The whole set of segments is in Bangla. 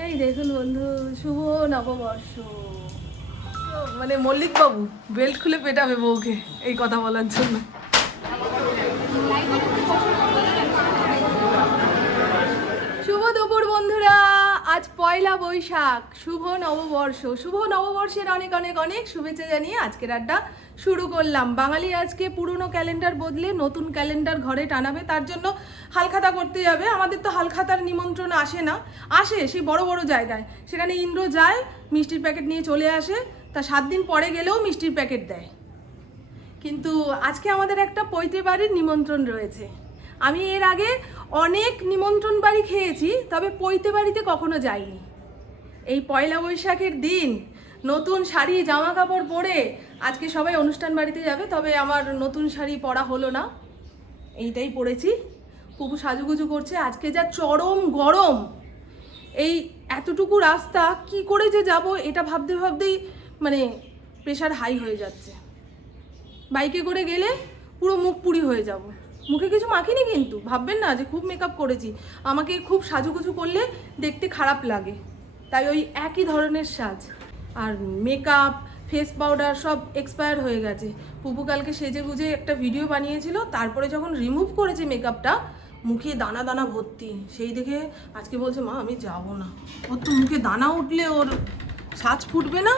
এই দেখুন বন্ধু, শুভ নববর্ষ। মানে মল্লিক বাবু বেল্ট খুলে পেটাবে বউকে এই কথা বলার জন্য। শুভ দুপুর বন্ধুরা, আজ পয়লা বৈশাখ, শুভ নববর্ষ। শুভ নববর্ষের অনেক অনেক অনেক শুভেচ্ছা জানিয়ে আজকের আড্ডা শুরু করলাম। বাঙালি আজকে পুরনো ক্যালেন্ডার বদলে নতুন ক্যালেন্ডার ঘরে টানাবে, তার জন্য হালখাতা করতে যাবে। আমাদের তো হালখাতার নিমন্ত্রণ আসে না, আসে সেই বড় বড় জায়গায়, সেখানে ইন্দ্র যায়, মিষ্টির প্যাকেট নিয়ে চলে আসে, তা 7 দিন পরে গেলেও মিষ্টির প্যাকেট দেয়। কিন্তু আজকে আমাদের একটা পৈতৃ বাড়ির নিমন্ত্রণ রয়েছে। আমি এর আগে অনেক নিমন্ত্রণ বাড়ি খেয়েছি, তবে পৈতৃ বাড়িতে কখনো যাইনি। এই পয়লা বৈশাখের দিন নতুন শাড়ি জামা কাপড় পরে আজকে সবাই অনুষ্ঠান বাড়িতে যাবে, তবে আমার নতুন শাড়ি পরা হলো না, এইটাই পরেছি। পুপু সাজুগুজু করছে। আজকে যা চরম গরম, এই এতটুকু রাস্তা কি করে যে যাব এটা ভাবতে ভাবতেই মানে প্রেশার হাই হয়ে যাচ্ছে। বাইকে করে গেলে পুরো মুখ পুরি হয়ে যাব। মুখে কিছু মাখিনি, কিন্তু ভাববেন না যে খুব মেকআপ করেছি। আমাকে খুব সাজুগুজু করলে দেখতে খারাপ লাগে, তাই ওই একই ধরনের সাজ। আর মেকআপ, ফেস পাউডার সব এক্সপায়ার হয়ে গেছে। পুপু কালকে সেজে গুজে একটা ভিডিও বানিয়েছিল, তারপরে যখন রিমুভ করেছে মেকআপটা, মুখে দানা দানা ভর্তি। সেই দেখে আজকে বলছে মা আমি যাব না। ওর তো মুখে দানা উঠলে ওর সাজ ফুটবে না।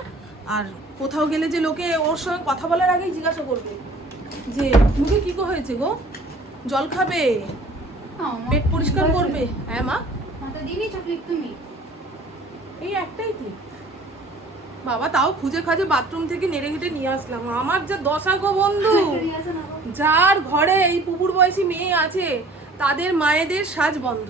আর কোথাও গেলে যে লোকে ওর সঙ্গে কথা বলার আগেই জিজ্ঞাসা করবে যে মুখে কী হয়েছে গো, জল খাবে, পেট পরিষ্কার করবে। হ্যাঁ মা, এই একটাই ক্লিপ বাবা, তাও খুঁজে খাজে বাথরুম থেকে নেড়ে ঘেটে নিয়ে আসলাম। আমার যা দশা গো বন্ধু, যার ঘরে এই পুকুর বয়সী মেয়ে আছে তাদের মায়েদের সাজ বন্ধ।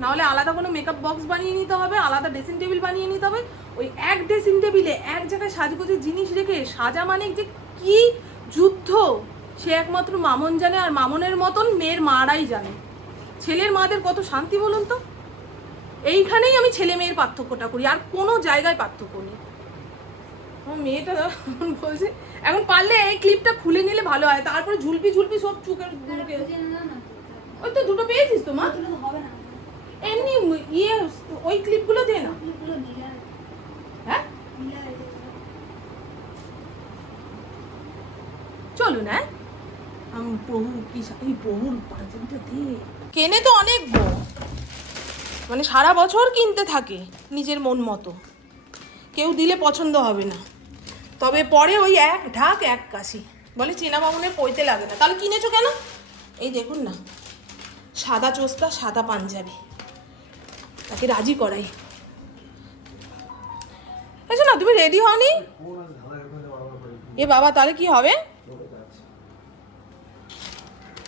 নাহলে আলাদা কোনো মেকআপ বক্স বানিয়ে নিতে হবে, আলাদা ড্রেসিং টেবিল বানিয়ে নিতে হবে। ওই এক ড্রেসিং টেবিলে এক জায়গায় সাজগোজের জিনিস রেখে সাজা মানে যে কি যুদ্ধ, সে একমাত্র মামন জানে। আর মামনের মতন মেয়ের মারাই জানে। ছেলের মাদের কত শান্তি বলুন তো। এইখানেই আমি ছেলে মেয়ের পার্থক্যটা করি, আর কোনো জায়গায় পার্থক্য নেই। আমার মেয়েটা বলছে এখন পারলে এই ক্লিপটা খুলে নিলে ভালো হয়, তারপরে ঝুলপি ঝুলপি সব চুকের মুখে। ওই তো দুটো পেয়েছিস তো মা, এমনি ইয়ে ওই ক্লিপগুলো দে না। হ্যাঁ চলুন। হ্যাঁ প্রভু কি এই প্রভুর পাঞ্জাবিটা দে। কেনে তো অনেক বউ, মানে সারা বছর কিনতে থাকে নিজের মন মতো, কেউ দিলে পছন্দ হবে না। তবে পরে ওই এক ঢাক এক কাশি, বলে চীনা বামুনের পইতে লাগে না। তাহলে কিনেছো কেন? এই দেখুন না, সাদা চোস্তা সাদা পাঞ্জাবি, তাকে রাজি করাই। আচ্ছা না, তুমি রেডি হওনি? এ বাবা, তাহলে কি হবে?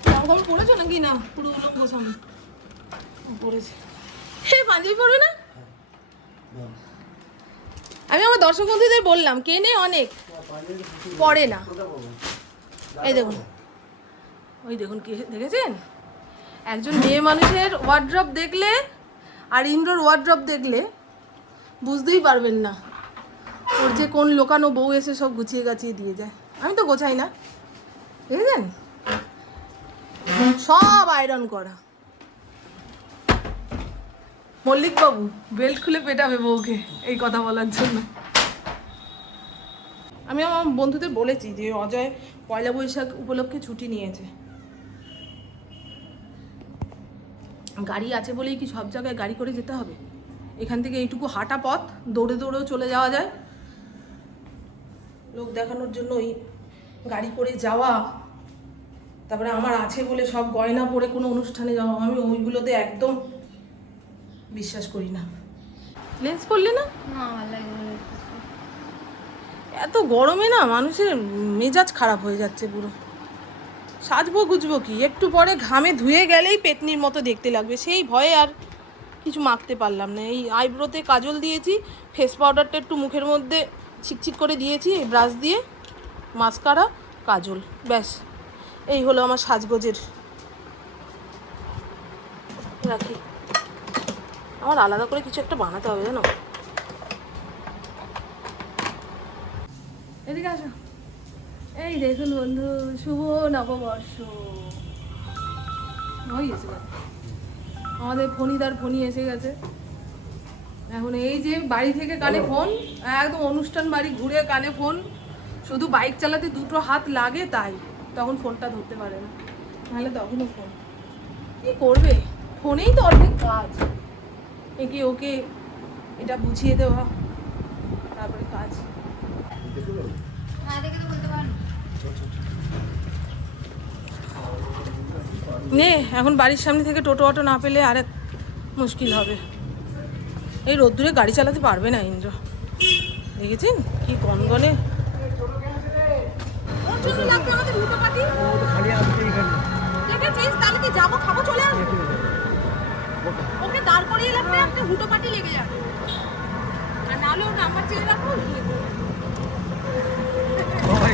জামা পরেছো নাকি? না পুরো উলঙ্গ সামনে পরেছে। হে পাঞ্জাবি পরবে না? আমি আমার দর্শক বন্ধুদের বললাম কেনে অনেক, পরে না। এই দেখুন, ওই দেখুন কে দেখেছেন? একজন মেয়ে মানুষের ওয়ার্ড্রপ দেখলে আর ইন্দ্রর ওয়ার্ড্রপ দেখলে বুঝতেই পারবেন না ওর যে কোন লোকানো বউ এসে সব গুছিয়ে গাছিয়ে দিয়ে যায়। আমি তো গোছাই না, দেখেছেন? সব আয়রন করা। মল্লিক বাবু বেল্ট খুলে পেটাবে বউকে এই কথা বলার জন্য। আমি আমার বন্ধুদের বলেছি যে অজয় পয়লা বৈশাখ উপলক্ষে ছুটি নিয়েছে। গাড়ি আছে বলেই কি সব জায়গায় গাড়ি করে যেতে হবে? এখান থেকে এইটুকু হাঁটা পথ দৌড়ে দৌড়েও চলে যাওয়া যায়। লোক দেখানোর জন্য ওই গাড়ি করে যাওয়া, তারপরে আমার আছে বলে সব গয়না পরে কোনো অনুষ্ঠানে যাওয়া, আমি ওইগুলোতে একদম বিশ্বাস করি না। লেন্স পরলে না? এত গরমে না মানুষের মেজাজ খারাপ হয়ে যাচ্ছে পুরো। সাজবো গুজবো কি, একটু পরে ঘামে ধুয়ে গেলেই পেতনির মতো দেখতে লাগবে, সেই ভয়ে আর কিছু মাখতে পারলাম না। এই আইব্রোতে কাজল দিয়েছি, ফেস পাউডারটা একটু মুখের মধ্যে ছিকছিক করে দিয়েছি এই ব্রাশ দিয়ে, মাস্কারা কাজল, ব্যাস এই হলো আমার সাজগোজের। রাখি, আমার আলাদা করে কিছু একটা বানাতে হবে জানো। এদিকে আসো। এই দেখুন বন্ধু, শুভ নববর্ষ হয়ে গেছে। আমাদের ফণিদার ফণি এসে গেছে। এখন এই যে বাড়ি থেকে কানে ফোন, একদম অনুষ্ঠান বাড়ি ঘুরে কানে ফোন, শুধু বাইক চালাতে দুটো হাত লাগে তাই তখন ফোনটা ধরতে পারে না, নাহলে তখনও ফোন। কি করবে, ফোনেই তো অনেক কাজ, একে ওকে এটা বুঝিয়ে দেওয়া, তারপরে কাজ। নে এখন বাড়ির সামনে থেকে টোটো অটো না পেলে আরেক মুশকিল হবে। এই রোদ্দুরে গাড়ি চালাতে পারবে না ইন্দ্র, দেখেছেন কি গনগনে। দেখেছিস তাহলে কি যাবো, খাবো, চলে আসবো, ওকে দাঁড় করিয়ে লাগবে, একটা হুটো পাটি লেগে যাবে, আর নাহলে ওর নাম্বার চেয়ে রাখো, ওখান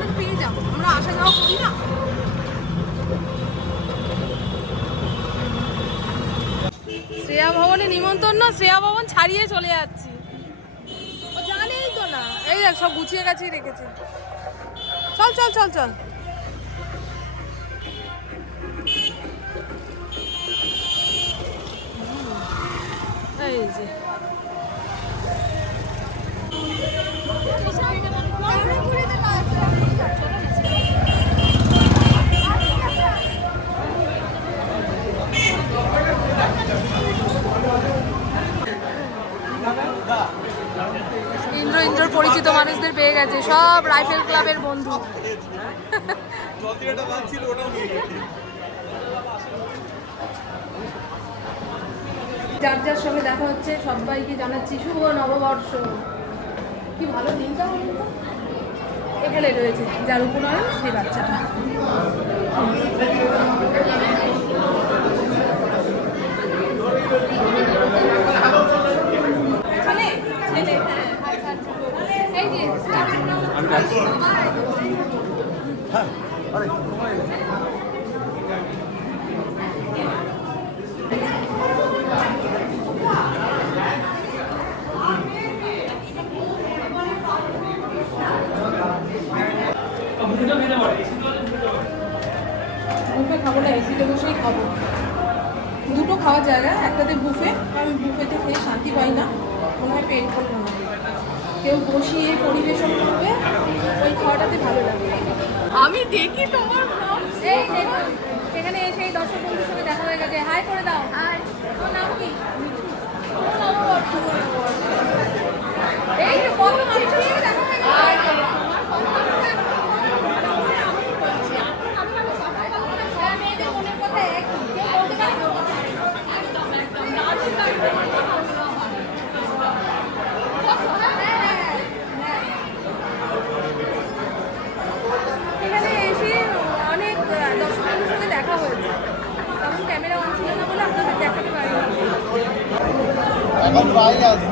থেকে পেয়ে যাবো, আমরা আসা যাওয়া করি না। শ্রেয়া ভবনে নিমন্ত্রণ, শ্রেয়া ভবন ছাড়িয়ে চলে যাচ্ছি, ও জানেই তো না। এই দেখ সব গুছিয়ে গাছিয়ে রেখেছে, চল চল চল চল। এই যে ইন্দ্র পরিচিত মানুষদের পেয়ে গেছে, সব রাইফেল ক্লাবের বন্ধু। যার যার সঙ্গে দেখা হচ্ছে সবাইকে জানাচ্ছি শুভ নববর্ষ। কি ভালো দিনটা বলুন তো, এখানে রয়েছে যার উপনয়ন সেই বাচ্চাটা। বুফে খাবো না, এসিতে বসেই খাবো। দুটো খাওয়ার জায়গা, একটাতে বুফে, আমি বুফেতে খেয়ে শান্তি পাই না, মনে হয় পেট করবো না। কেউ বসিয়ে পরিবেশন করবে, ওই খাওয়াটাতে ভালো লাগে। আমি দেখি তোমার ব্লগ, এই দেখুন সেখানে এসে এই দর্শক বন্ধুর সঙ্গে দেখা হয়ে গেছে, হাই করে দাও। হাই, তোর নাম কি? এই তো কত মানুষের সঙ্গে দেখা হয়ে গেছে। এখানে এসে অনেক দর্শকদের সঙ্গে দেখা হয়েছে, তখন ক্যামেরা অন ছিল না বলে আপনাদের দেখাতে পারিনি। এখন পাই আছে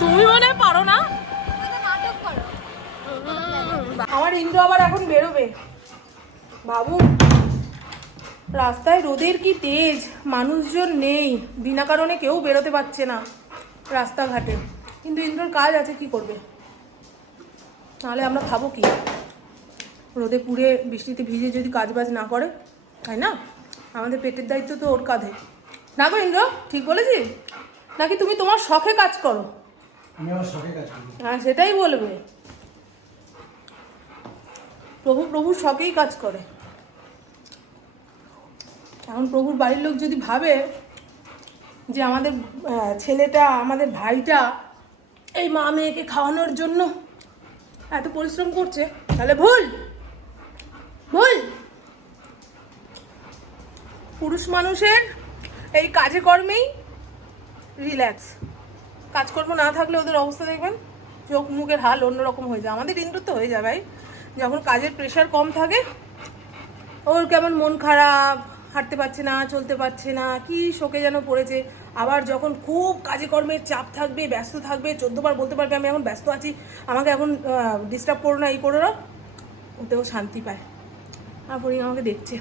তুমি মনে পারো না, আমার ইন্দ্র আবার এখন বেরোবে। বাবু রাস্তায় রোদের কি তেজ, মানুষজন নেই, বিনা কারণে কেউ বেরোতে পারছে না। রাস্তাঘাটে, কিন্তু ইন্দ্রর কাজ আছে, কি করবে, নাহলে আমরা খাবো কি? রোদে পুড়ে বৃষ্টিতে ভিজে যদি কাজ বাজ না করে, তাই না? আমাদের পেটের দায়িত্ব তো ওর কাঁধে, না গো ইন্দ্র? ঠিক বলেছি নাকি তুমি তোমার শখে কাজ করো? আমি আমার শখে কাজ করি। হ্যাঁ, সেটাই বলবে। প্রভু প্রভুর শখেই কাজ করে। এখন প্রভুর বাড়ির লোক যদি ভাবে যে আমাদের ছেলেটা, আমাদের ভাইটা এই মা মেয়েকে খাওয়ানোর জন্য এত পরিশ্রম করছে, তাহলে ভুল ভুল। পুরুষ মানুষের এই কাজে কর্মেই রিল্যাক্স। কাজকর্ম না থাকলে ওদের অবস্থা দেখবেন, চোখ মুখের হাল অন্যরকম হয়ে যায়। আমাদের ইন্দ্র তো হয়ে যায় ভাই, যখন কাজের প্রেশার কম থাকে ওর কেমন মন খারাপ, হাঁটতে পারছে না, চলতে পারছে না, কি শোকে যেন পড়েছে। আবার যখন খুব কাজে কর্মের চাপ থাকবে, ব্যস্ত থাকবে, 14 বার বলতে পারবে আমি এখন ব্যস্ত আছি, আমাকে এখন ডিস্টার্ব করো না, এই করো না, ওতেও শান্তি পায়। আর পরি আমাকে দেখছে,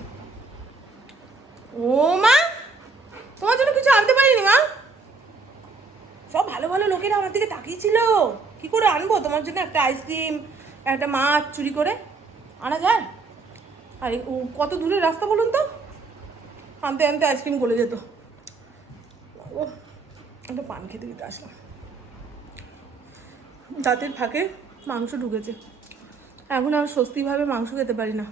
ও মা তোমার জন্য কিছু আনতে পারিনি মা। সব ভালো ভালো লোকেরা আমার দিকে তাকিয়েছিল, কি করে আনবো তোমার জন্য একটা আইসক্রিম, একটা মাছ চুরি করে আনা যায়? আর কত দূরের রাস্তা বলুন তো, আনতে আনতে আইসক্রিম গলে যেত। ও একটা পান খেতে খেতে আসলাম, দাঁতের ফাঁকে মাংস ঢুকেছে, এখন আর স্বস্তিভাবে মাংস খেতে পারি না।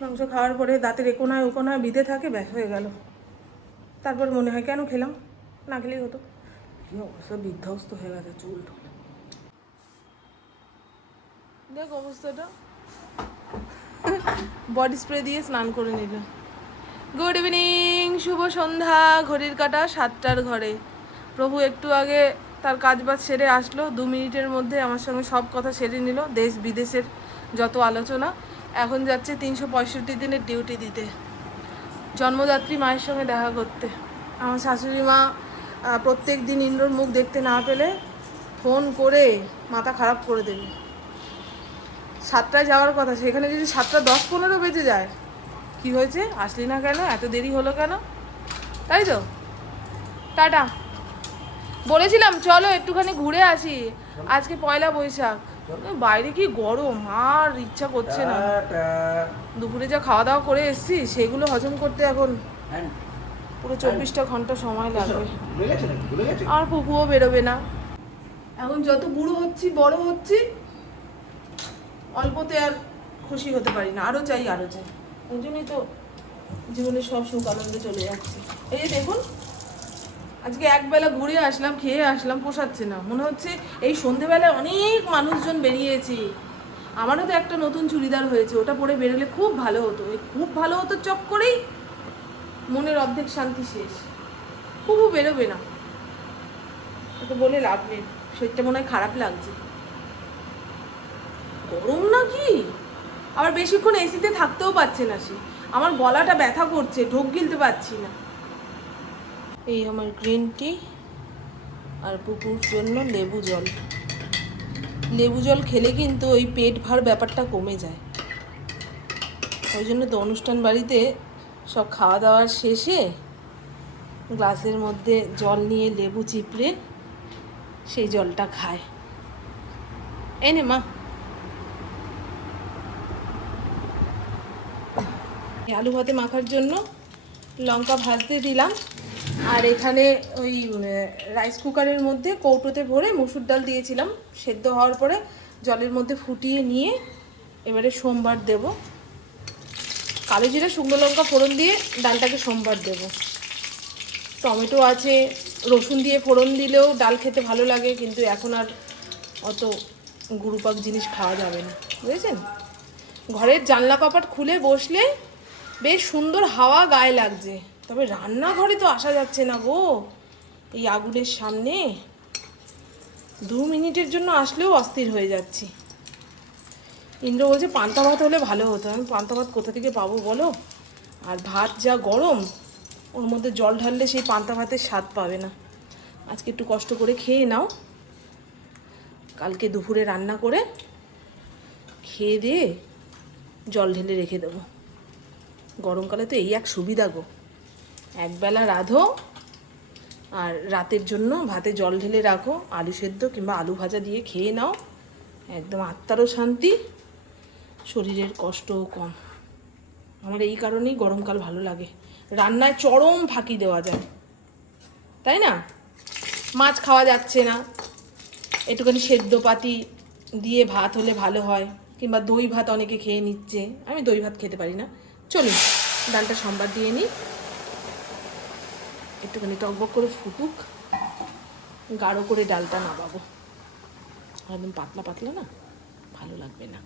মাংস খাওয়ার পরে দাঁতের একোনায় ওকোনায় বিঁধে থাকে, ব্যাস হয়ে গেল। তারপর মনে হয় কেন খেলাম, না খেলেই হতো। কি অবস্থা, বিধ্বস্ত হয়ে গেছে চুল টুল, দেখ অবস্থাটা। বডি স্প্রে দিয়ে স্নান করে নিল। গুড ইভিনিং, শুভ সন্ধ্যা। ঘড়ির কাঁটা 7টার ঘরে। প্রভু একটু আগে তার কাজ বাজ সেরে আসলো, 2 মিনিটের মধ্যে আমার সঙ্গে সব কথা সেরে নিল, দেশ বিদেশের যত আলোচনা। এখন যাচ্ছে 365 দিনের ডিউটি দিতে, জন্মদাত্রী মায়ের সঙ্গে দেখা করতে। আমার শাশুড়ি মা প্রত্যেক দিন ইন্দ্রর মুখ দেখতে না পেলে ফোন করে মাথা খারাপ করে দেবে। 7টায় যাওয়ার কথা, সেখানে যদি 7:10-15 বেজে যায়, কি হয়েছে, আসলি না কেন, এত দেরি হলো কেন, তাই তো? টাটা। বলেছিলাম চলো একটুখানি ঘুরে আসি, আজকে পয়লা বৈশাখ। বাইরে কি গরম, আর ইচ্ছা করছে না। দুপুরে যা খাওয়া দাওয়া করে এসছি, সেগুলো হজম করতে এখন পুরো 24টা ঘন্টা সময় লাগবে। আর পুকুও বেরোবে না। এখন যত বুড়ো হচ্ছি, বড় হচ্ছি, অল্পতে আর খুশি হতে পারি না, আরও চাই আরও চাই। ওই জন্যই তো জীবনে সব সুখ আনন্দে চলে যাচ্ছে। এই যে দেখুন, আজকে একবেলা ঘুরে আসলাম, খেয়ে আসলাম, পোষাচ্ছে না। মনে হচ্ছে এই সন্ধেবেলায় অনেক মানুষজন বেরিয়েছে, আমারও তো একটা নতুন চুড়িদার হয়েছে, ওটা পরে বেরোলে খুব ভালো হতো। এই খুব ভালো হতো চক করেই মনের অর্ধেক শান্তি শেষ। খুবও বেরোবে না, ওকে বলে লাভ নেই, শরীরটা মনে হয় খারাপ লাগছে। গরম না কি, আবার বেশিক্ষণ এসিতে থাকতেও পারছে না সে। আমার গলাটা ব্যথা করছে, ঢোক গিলতে পারছি না। এই আমার গ্রিন টি আর পুকুর জন্য লেবু জল। লেবু জল খেলে কিন্তু ওই পেট ভার ব্যাপারটা কমে যায়। ওই জন্য তো অনুষ্ঠান বাড়িতে সব খাওয়া দাওয়ার শেষে গ্লাসের মধ্যে জল নিয়ে লেবু চিপড়ে সেই জলটা খায়। এই নে মা। আলু ভাতে মাখার জন্য লঙ্কা ভাজতে দিলাম, আর এখানে ওই রাইস কুকারের মধ্যে কৌটোতে ভরে মুসুর ডাল দিয়েছিলাম, সেদ্ধ হওয়ার পরে জলের মধ্যে ফুটিয়ে নিয়ে এবারে সোমবার দেব। কালো জিরে শুকনো লঙ্কা ফোড়ন দিয়ে ডালটাকে সোমবার দেব। টমেটো আছে, রসুন দিয়ে ফোড়ন দিলেও ডাল খেতে ভালো লাগে, কিন্তু এখন আর অত গুরুপাক জিনিস খাওয়া যাবে না, বুঝেছেন? ঘরের জানলা কপাট খুলে বসলে বেশ সুন্দর হাওয়া গায়ে লাগছে, তবে রান্নাঘরে তো আসা যাচ্ছে না গো, এই আগুনের সামনে 2 মিনিটের জন্য আসলেও অস্থির হয়ে যাচ্ছি। ইন্দ্র বলছে পান্তা ভাত হলে ভালো হতো। আমি পান্তা ভাত কোথা থেকে পাবো বলো, আর ভাত যা গরম, ওর মধ্যে জল ঢাললে সেই পান্তা ভাতের স্বাদ পাবে না। আজকে একটু কষ্ট করে খেয়ে নাও, কালকে দুপুরে রান্না করে খেয়ে দিয়ে জল ঢেলে রেখে দেবো। গরমকালে তো এই এক সুবিধা গো, একবেলা রাঁধো, আর রাতের জন্য ভাতে জল ঢেলে রাখো, আলু সেদ্ধ কিংবা আলু ভাজা দিয়ে খেয়ে নাও, একদম আত্মারও শান্তি, শরীরের কষ্টও কম। আমার এই কারণেই গরমকাল ভালো লাগে, রান্নায় চরম ফাঁকি দেওয়া যায়, তাই না? মাছ খাওয়া যাচ্ছে না, একটুখানি সেদ্ধ পাতি দিয়ে ভাত হলে ভালো হয়, কিংবা দই ভাত অনেকে খেয়ে নিচ্ছে, আমি দই ভাত খেতে পারি না। চলুন ডালটা সম্বার দিয়ে নিই, একটুখানি টকবক করে ফুটুক, গাঢ় করে ডালটা নামাবো। একদম পাতলা পাতলা না, ভালো লাগবে না।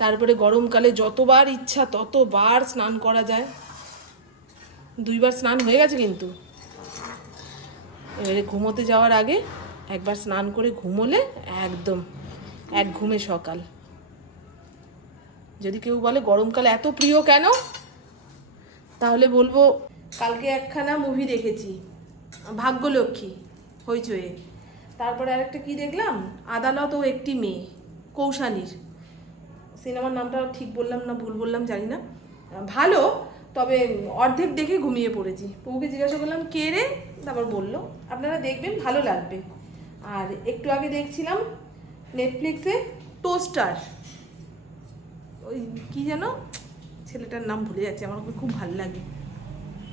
তারপরে গরমকালে যতবার ইচ্ছা ততবার স্নান করা যায়, 2 বার স্নান হয়ে গেছে কিন্তু। এবারে ঘুমোতে যাওয়ার আগে একবার স্নান করে ঘুমোলে একদম এক ঘুমে সকাল। যদি কেউ বলে গরমকাল এত প্রিয় কেন, তাহলে বলবো কালকে একখানা মুভি দেখেছি, ভাগ্যলক্ষ্মী, হইচয়ে। তারপরে আরেকটা কি দেখলাম, আদালত ও একটি মেয়ে, কৌশানীর। সিনেমার নামটা ঠিক বললাম না ভুল বললাম জানি না, ভালো, তবে অর্ধেক দেখে ঘুমিয়ে পড়েছি। বউকে জিজ্ঞাসা করলাম কে রে, তারপর বললো আপনারা দেখবেন ভালো লাগবে। আর একটু আগে দেখছিলাম নেটফ্লিক্সে টোস্টার, ওই কি যেন ছেলেটার নাম ভুলে যাচ্ছে, আমার খুব ভালো লাগে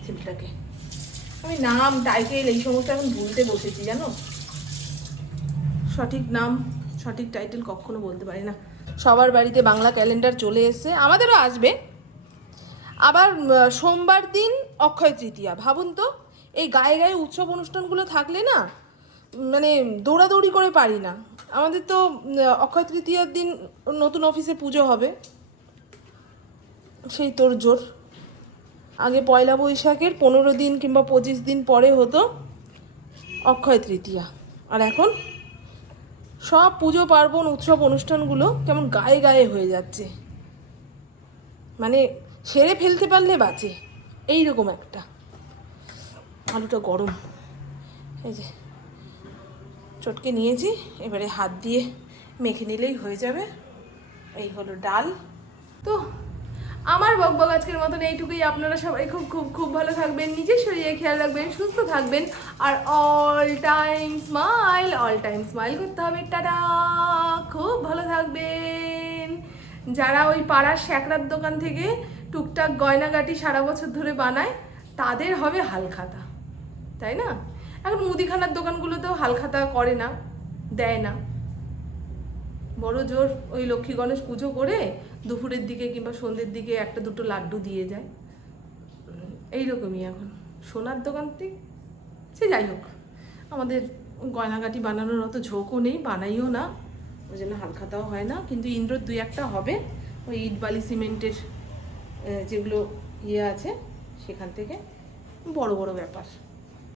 ছেলেটাকে। আমি নাম টাইটেল এই সমস্ত এখন ভুলতে বসেছি জানো, সঠিক নাম সঠিক টাইটেল কখনো বলতে পারি না। সবার বাড়িতে বাংলা ক্যালেন্ডার চলে এসেছে, আমাদেরও আসবে। আবার সোমবার দিন অক্ষয় তৃতীয়া, ভাবুন তো, এই গায়ে গায়ে উৎসব অনুষ্ঠানগুলো থাকলে না মানে দৌড়াদৌড়ি করে পারি না। আমাদের তো অক্ষয় তৃতীয়ার দিন নতুন অফিসে পুজো হবে, সেই তোড়জোড়। আগে পয়লা বৈশাখের 15 দিন কিংবা 25 দিন পরে হতো অক্ষয় তৃতীয়া, আর এখন সব পুজো পার্বণ উৎসব অনুষ্ঠানগুলো কেমন গায়ে গায়ে হয়ে যাচ্ছে, মানে সেরে ফেলতে পারলে বাঁচে, এইরকম একটা। আলুটা গরম, এই যে চটকে নিয়েছি, এবারে হাত দিয়ে মেখে নিলেই হয়ে যাবে। এই হলো ডাল। তো আমার বকবক আজকের মতন এইটুকুই। আপনারা সবাই খুব খুব খুব ভালো থাকবেন, নিজের শরীরে খেয়াল রাখবেন, সুস্থ থাকবেন, আর অল টাইম স্মাইল করতে হবে। টাটা, খুব ভালো থাকবেন। যারা ওই পাড়ার শ্যাকরার দোকান থেকে টুকটাক গয়নাগাটি সারা বছর ধরে বানায়, তাদের হবে হালখাতা, তাই না? এখন মুদিখানার দোকানগুলোতেও হালখাতা করে না, দেয় না। বড় জোর ওই লক্ষ্মী গণেশ পুজো করে দুপুরের দিকে কিংবা সন্ধ্যের দিকে একটা দুটো লাড্ডু দিয়ে যায়, এইরকমই এখন সোনার দোকান থেকে। সে যাই হোক, আমাদের গয়নাগাটি বানানোর অত ঝোঁকও নেই, বানাইও না, ওই জন্য হালখাতাও হয় না। কিন্তু ইন্দ্রর 2-1টা হবে, ওই ইট বালি সিমেন্টের যেগুলো ইয়ে আছে সেখান থেকে, বড় বড় ব্যাপার।